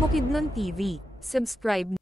Bukidnon TV. Subscribe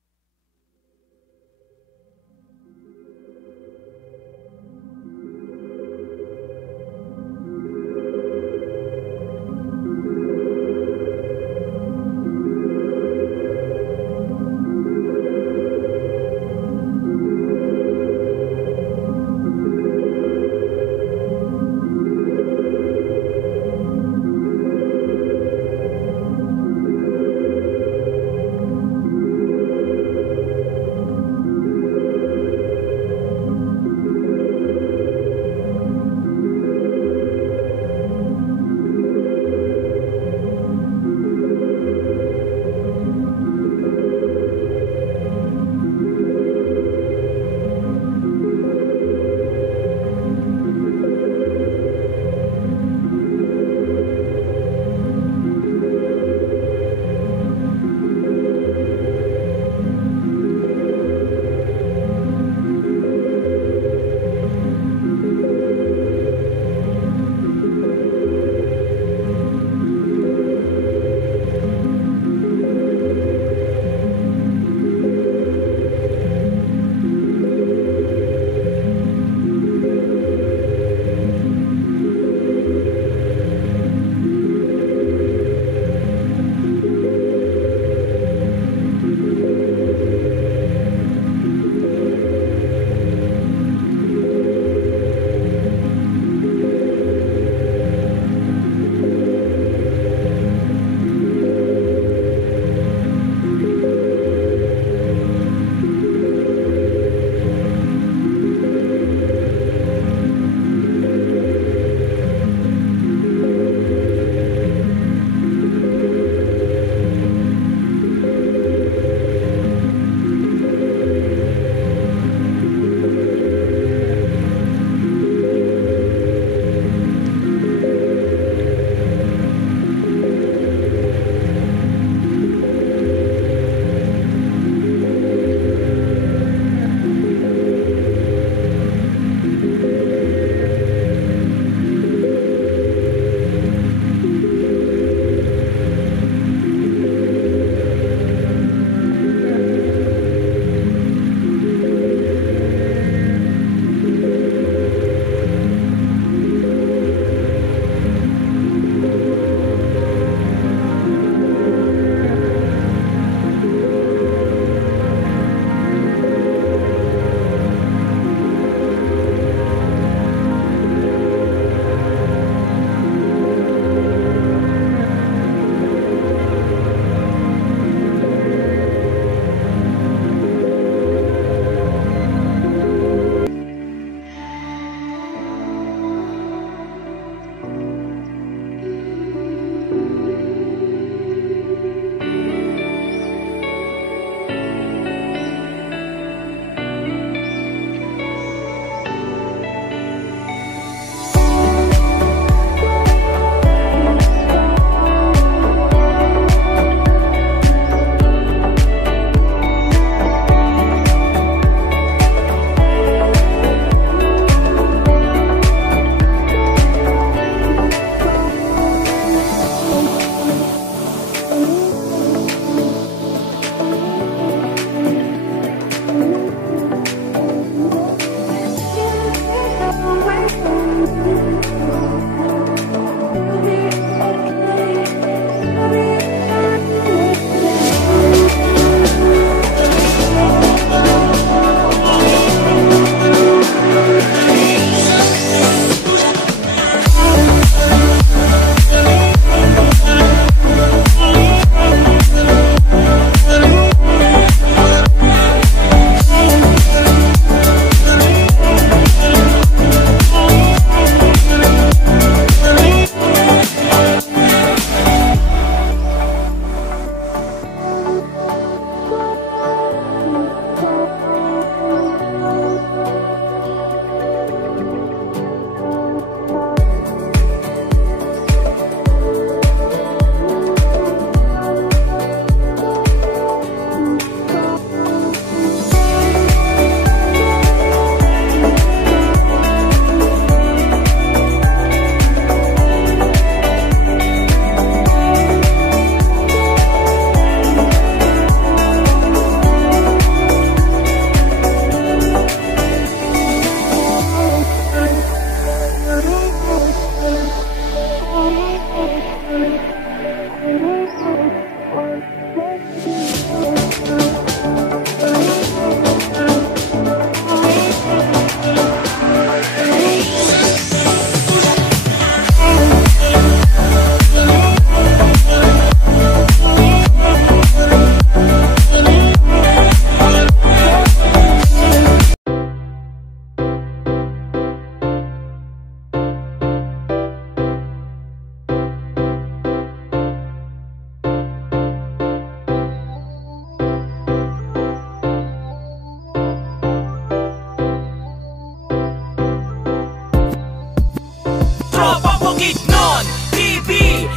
Bukidnon TV,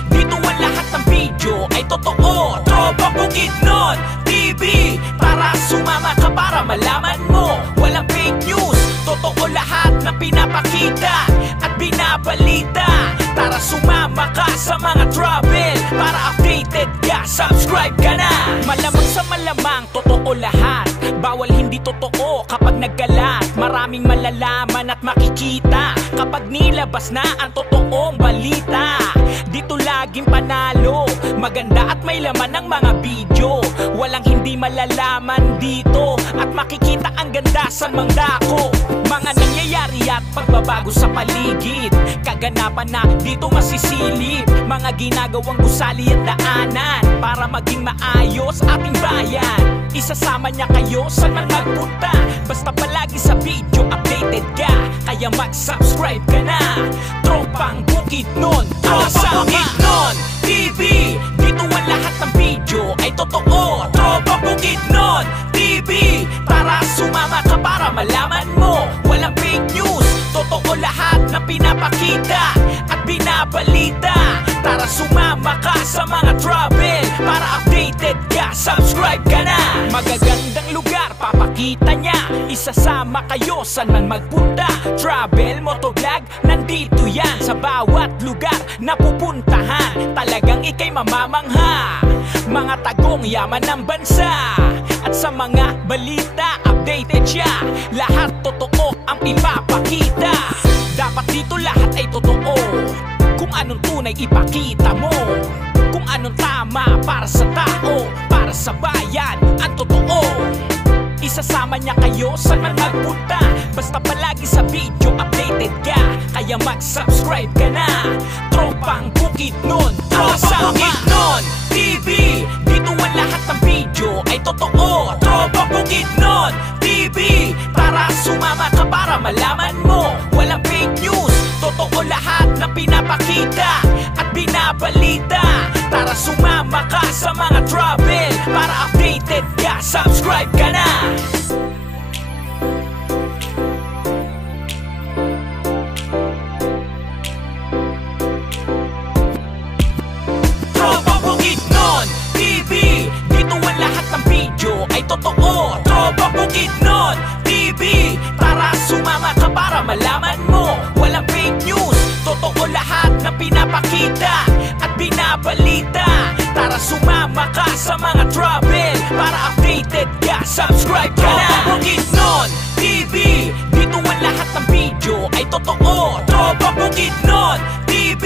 dito ang lahat ng video ay totoo. Tropa Bukidnon TV, tara sumama ka para malaman mo. Walang fake news, totoo lahat na pinapakita at binabalita. Tara sumama ka sa mga travel para updated ka, subscribe ka na. Malamang sa malamang, totoo lahat. Bawal hindi totoo kapag nagkalat. Maraming malalaman at makikita kapag nilabas na ang totoong balita. Dito laging panalo, maganda at may laman ng mga video. Walang hindi malalaman dito at makikita ang ganda sa mangdako. Mga nangyayari at pagbabago sa paligid, kaganapan na dito masisilip. Mga ginagawang gusali at daanan para maging maayos ating bayan. Isasama niya kayo saan man magpunta, basta palagi sa video updated ka. Kaya mag-subscribe ka na. Tropang Bukidnon, Tropa Bukidnon TV, dito ang lahat ng video ay totoo. Tropa Bukidnon TV, tara sumama ka para malaman mo. Walang fake news, totoo lahat na pinapakita at binabalita. Tara sumama ka sa mga travel para updated ka, subscribe ka na. Magagandang lugar papakita niya, isasama kayo saan man magpunta. Travel, motovlog, nandito yan sa bawat lugar na pupuntahan. Talagang ikay mamamangha, mga tagong yaman ng bansa. At sa mga balita, updated siya. Lahat totoo ang ipapakita. Dapat dito lahat ay totoo. Kung anong tunay ipakita mo, kung anong tama para sa tao, para sa bayan, ang totoo. Isasama niya kayo saan man magpunta, basta palagi sa video updated ka. Kaya mag-subscribe ka na. Tropang Bukidnon, Tropa Bukidnon TV, dito ang lahat ng video ay totoo. Tropa Bukidnon TV, tara sumama ka para malaman mo. Walang fake news, totoo lahat na pinapakita at binabalita. Tara sumama ka sa mga travel para updated ka, subscribe ka na. Tropa Bukidnon TV, dito ang lahat ng video ay totoo. Tropa Bukidnon TV, tara sumama ka para malaman mo. Walang fake news, totoo lahat na pinapakita at binabalita. Tara sumama ka sa mga travel para updated ka, subscribe ka na. Tropa Bukidnon TV, dito ang lahat ng video ay totoo. Tropa Bukidnon TV,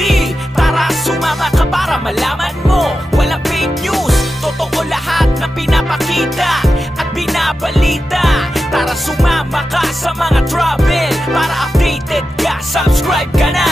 tara sumama ka para malaman mo. Walang fake news, totoo lahat na pinapakita at binabalita. Tara sumama ka sa mga travel para updated ka, subscribe ka na.